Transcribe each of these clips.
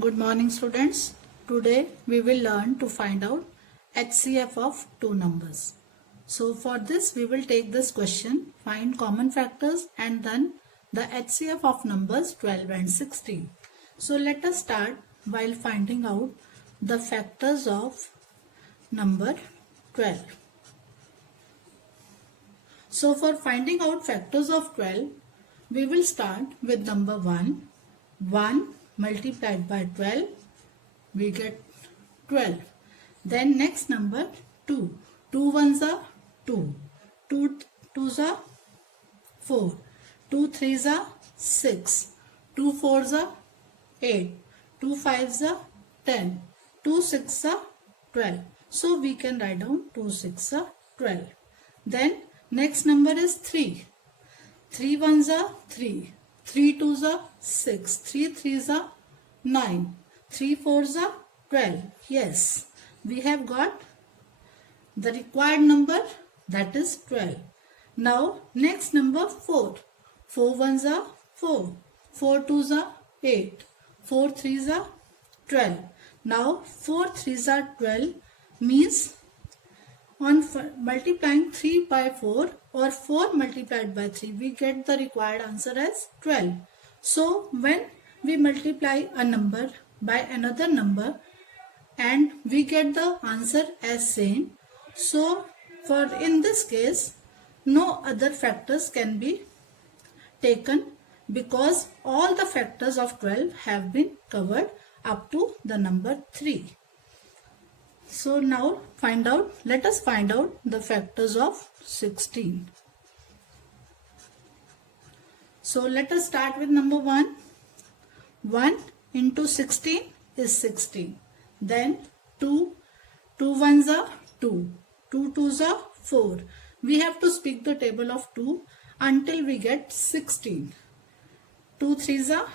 Good morning students. Today we will learn to find out HCF of two numbers. So for this we will take this question, find common factors and then the HCF of numbers 12 and 16. So let us start while finding out the factors of number 12. So for finding out factors of 12, we will start with number 1. 1 multiplied by 12, we get 12. Then next number 2. 2 ones are 2. 2 twos are 4. 2 threes are 6. 2 fours are 8. 2 fives are 10. 2 sixes are 12. So we can write down 2 sixes are 12. Then next number is 3. 3 ones are 3. 3 twos are 6. 3 threes are 9. 3 fours are 12. Yes, we have got the required number, that is 12. Now next number 4. 4 ones are 4. 4 twos are 8. 4 threes are 12. Now 4 threes are 12 means on multiplying 3 by 4 or 4 multiplied by 3, we get the required answer as 12. So when we multiply a number by another number and we get the answer as same, so for in this case no other factors can be taken because all the factors of 12 have been covered up to the number 3. So now let us find out the factors of 16. So let us start with number 1. 1 into 16 is 16. Then 2 ones are 2. 2 twos are 4. We have to speak the table of 2 until we get 16. 2 threes are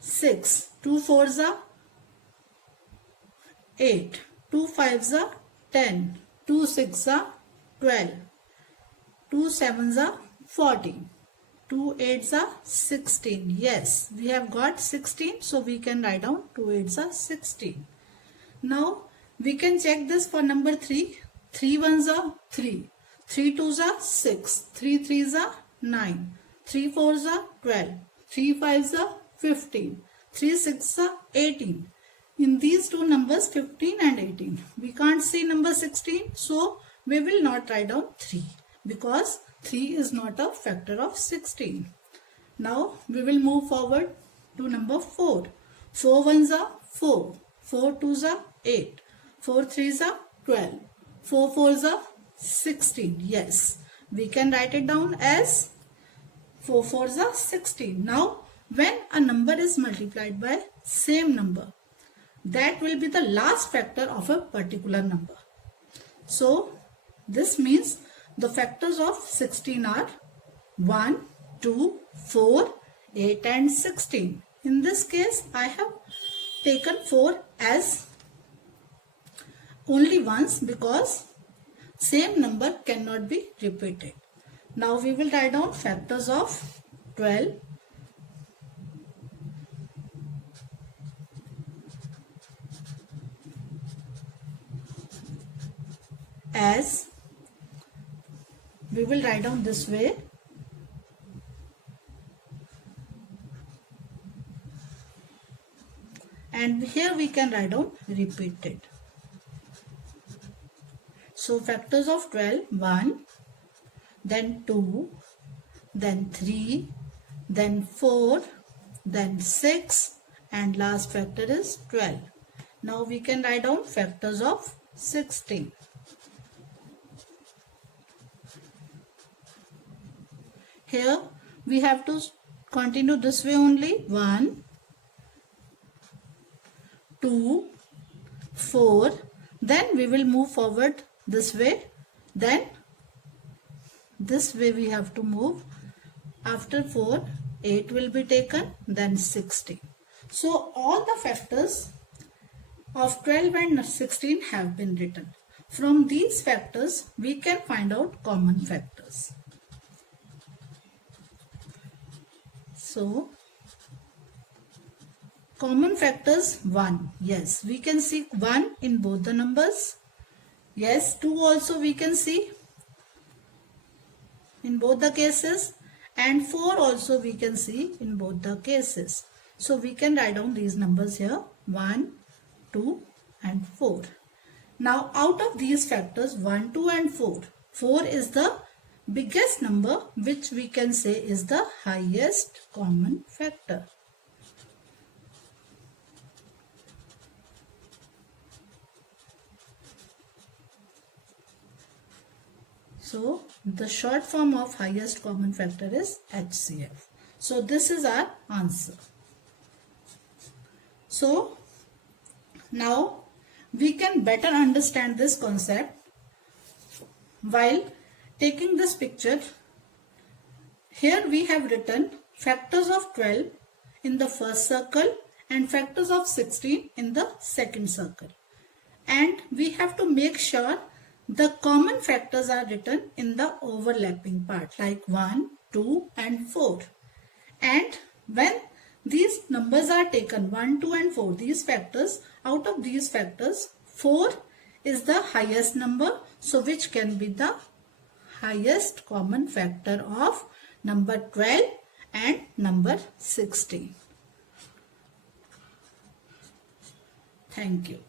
6. 2 fours are 8. 2 fives are 10, 2 sixes are 12, 2 sevens are 14, 2 eights are 16. Yes, we have got 16, so we can write down 2 eights are 16. Now we can check this for number 3. 3 ones are 3, 3 twos are 6, 3 threes are 9, 3 fours are 12, 3 fives are 15, 3 sixes are 18. In these two numbers 15 and 18, we can't see number 16, so we will not write down 3 because 3 is not a factor of 16. Now we will move forward to number 4. 4 ones are 4, 4 twos are 8, 4 threes are 12, 4 fours are 16. Yes, we can write it down as 4 fours are 16. Now when a number is multiplied by same number, that will be the last factor of a particular number. So this means the factors of 16 are 1, 2, 4, 8 and 16. In this case I have taken 4 as only once because same number cannot be repeated. Now we will write down factors of 12. As we will write down this way, and here we can write down repeated. So factors of 12, 1, then 2, then 3, then 4, then 6 and last factor is 12. Now we can write down factors of 16. Here we have to continue this way only. 1, 2, 4. Then we will move forward this way. Then this way we have to move. After 4, 8 will be taken. Then 16. So all the factors of 12 and 16 have been written. From these factors we can find out common factors. So Common factors 1. Yes, we can see 1 in both the numbers. Yes, 2 also we can see in both the cases, and 4 also we can see in both the cases. So we can write down these numbers here, 1, 2 and 4. Now out of these factors 1, 2 and 4, 4 is the biggest number, which we can say is the highest common factor. So the short form of highest common factor is HCF. So this is our answer. So now we can better understand this concept while taking this picture. Here we have written factors of 12 in the first circle and factors of 16 in the second circle. And we have to make sure the common factors are written in the overlapping part, like 1, 2 and 4. And when these numbers are taken, 1, 2 and 4, these factors, out of these factors, 4 is the highest number, so which can be the highest common factor of number 12 and number 16. Thank you.